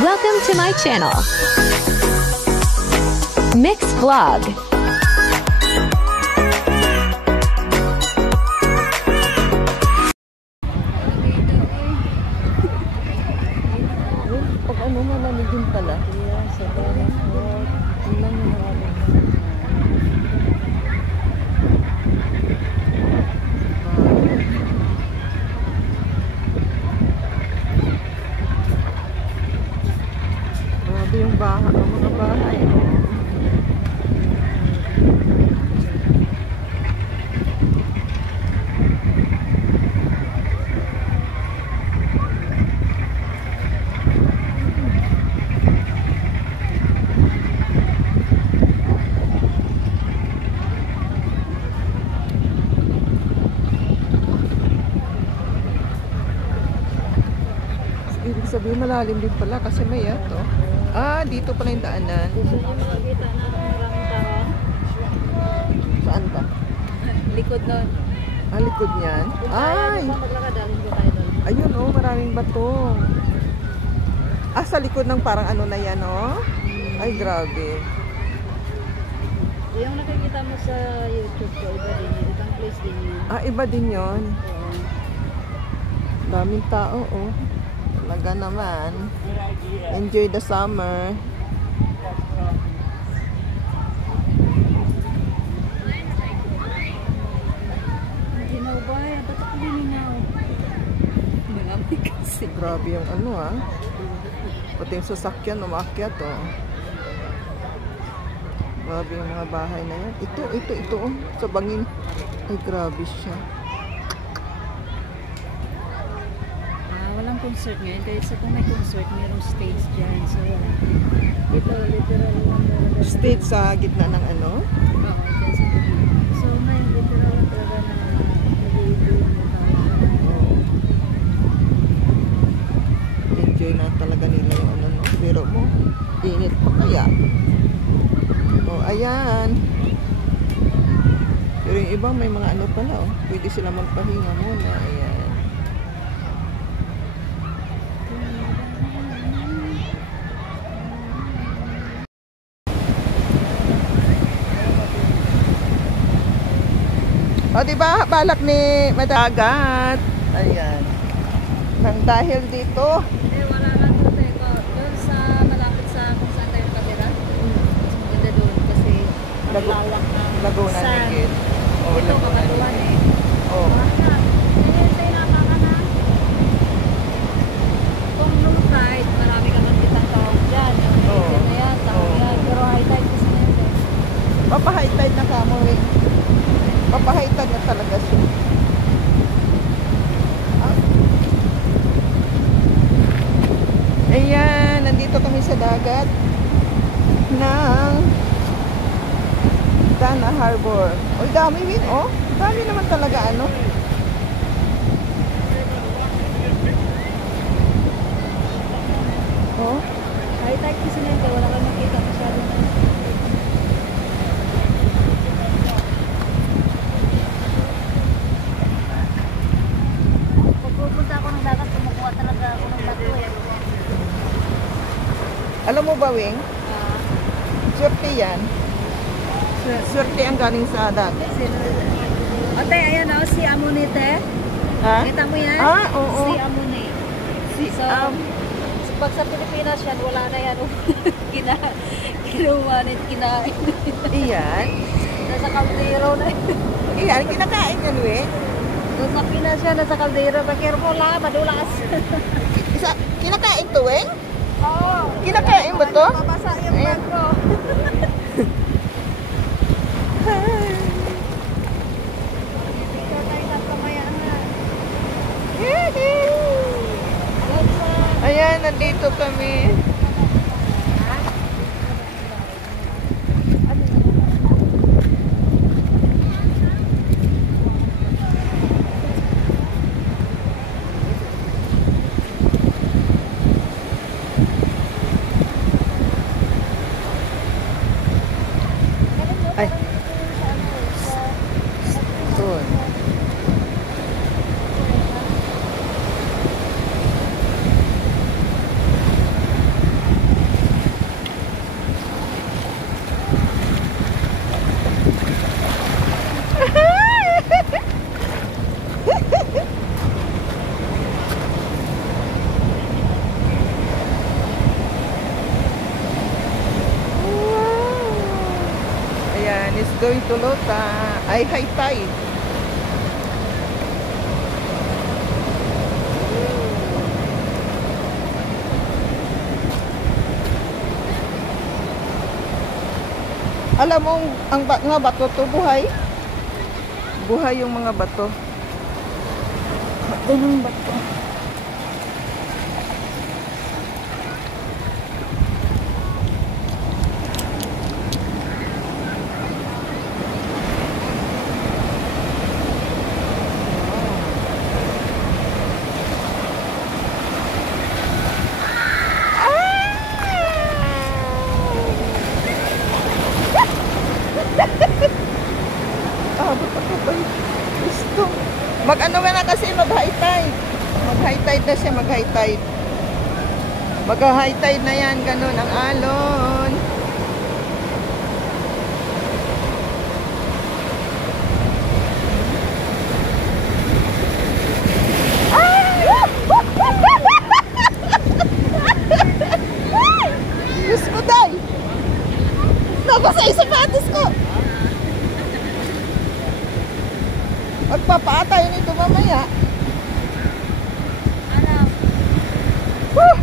Welcome to my channel, Mix Vlog. Pag ano malamig din pala. Yeah, sa parang tingnan mo malamig. Grabe yung bahay, ang mga bahay. Ibig sabihin malalim din pala kasi may ato. Ah, dito pala yung daanan. Saan ba? Likod doon. Ah, likod niyan? Ay! Ayun oh, maraming bato. Ah, sa likod ng parang ano na yan oh. Ay, grabe. Yung nakikita mo sa YouTube ko, iba din yun. Ibang place din yun. Ah, iba din yun. Daming tao oh. Talaga naman. Enjoy the summer. Ginaw ba? Ba't ako dininaw? Nangamay kasi. Grabe yung ano ah. Pati yung sasakyan umakyat oh. Grabe yung mga bahay na yan. Ito oh. Sa bangin. Ay, grabe siya. Walang concert ngayon. Dahil sa kung may concert, mayroong stage dyan. So, ito literal lang talaga. Stage sa gitna ng ano? Oo, dyan sa gitna. So, ngayon literal lang talaga na nag-i-enjoy mo tayo. Enjoy na talaga nila yung ano, no? Pero mo, init pa kaya. Oh, ayan. Pero yung iba may mga ano pala, oh. Pwede sila magpahinga muna. Ayan. O, diba, balak ni Madagat. Ayan. Nang dahil dito. Eh, wala lang doon eh. Doon sa malapit sa kung saan tayo nakatira. Mas maganda doon kasi maglalak na. Laguna Nikit. Oh, ito, kakatuan eh. Oh. Kung low tide, marami ka man kitang tawag dyan. Oo. Yan na yan, tawag yan. Pero high tide kasi na yun eh. Mapa-high tide na kamo eh. Mapa-high tide na talaga siya. Ah. Ayan, nandito kami sa dagat ng Dana Harbor. Oy, dami din oh. Dami naman talaga ano. Oh. High tide kasi na yun, kaya wala kang makita masyado na. Pag pupunta ako ng dagat, kumukuha talaga ako ng bato eh. Alam mo ba, Wing? Swerte yan. Swerte ang galing sa dagat. Ate, ayan o, si Amonite. Ha? Kita mo yan? Ah, oo. Si Amone. So, pag sa Pilipinas yan, wala na yan. Kinumanit, kinain. Iyan. Nasa kaldero na. Iyan, kinakain yan, Wing. Doon sa Pinas yan, nasa kaldero. Bakir mo la, madulas. Kinakain to, Wing? Oo. Kinakain ba to? Mabasa yung bag ko. Ayan, nandito kami. Ay. Doon. going to Lota. Ay, high tide. Alam mo, ang mga bato to, buhay. Buhay yung mga bato. Bato ng bato. Gusto. Mag-ano na kasi mag-high tide. Mag-high tide na siya, mag-high tide. Mag-high tide na yan, ganun ang alon. Diyos ko, day! Naku sa isapatos ko! Magpapaatay nito mamaya. Woo!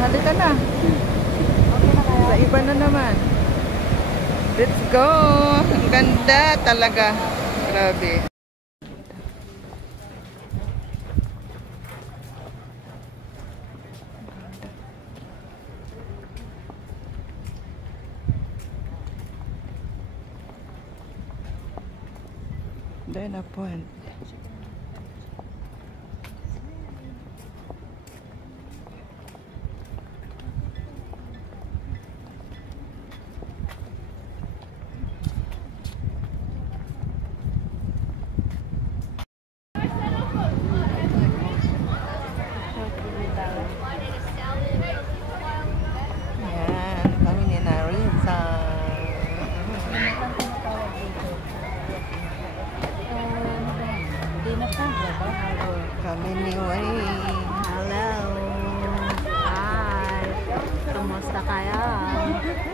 Halika na. Sa iba na naman. Let's go. Ang ganda talaga. Grabe. Dana Point. Yan, kami ni Narisa. Kami ni Wayne. Hello. Hi. Kumusta kayo?